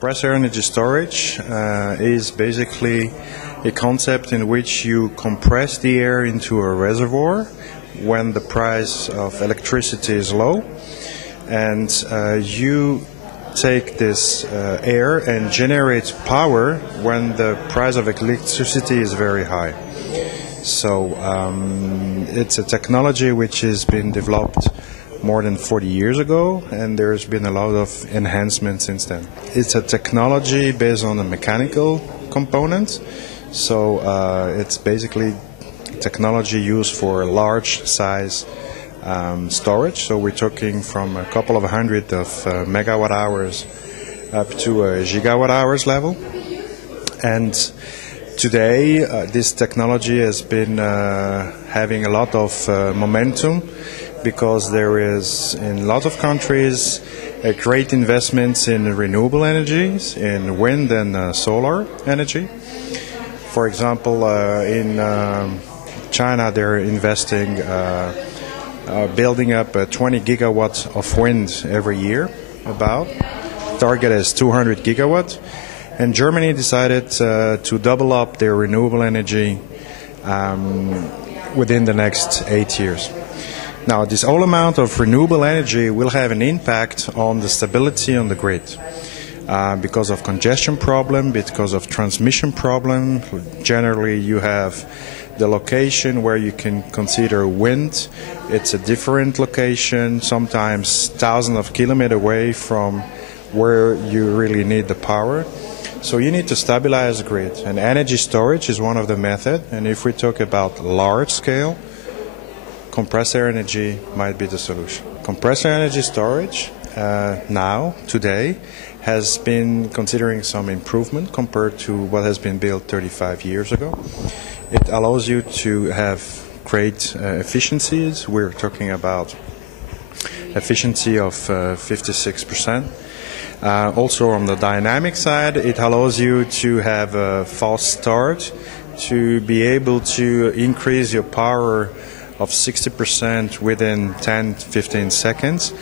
Compressed air energy storage is basically a concept in which you compress the air into a reservoir when the price of electricity is low, and you take this air and generate power when the price of electricity is very high. So it's a technology which has been developed more than 40 years ago, and there's been a lot of enhancements since then. It's a technology based on a mechanical component, so it's basically technology used for large size storage. So we're talking from a couple of hundred of megawatt hours up to a gigawatt hours level. And today this technology has been having a lot of momentum, because there is in a lot of countries great investments in renewable energies, in wind and solar energy. For example, in China they're investing, building up 20 gigawatts of wind every year, about. Target is 200 gigawatts. And Germany decided to double up their renewable energy within the next 8 years. Now, this whole amount of renewable energy will have an impact on the stability on the grid because of congestion problem, because of transmission problem. Generally, you have the location where you can consider wind. It's a different location, sometimes thousands of kilometers away from where you really need the power. So you need to stabilize the grid, and energy storage is one of the methods. And if we talk about large scale, compressed air energy might be the solution. Compressed air energy storage today, has been considering some improvement compared to what has been built 35 years ago. It allows you to have great efficiencies. We're talking about efficiency of 56%. Also on the dynamic side, it allows you to have a fast start, to be able to increase your power of 60% within 10-15 seconds.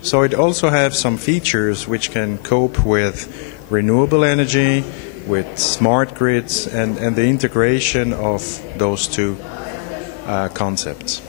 So it also has some features which can cope with renewable energy, with smart grids, and the integration of those two concepts.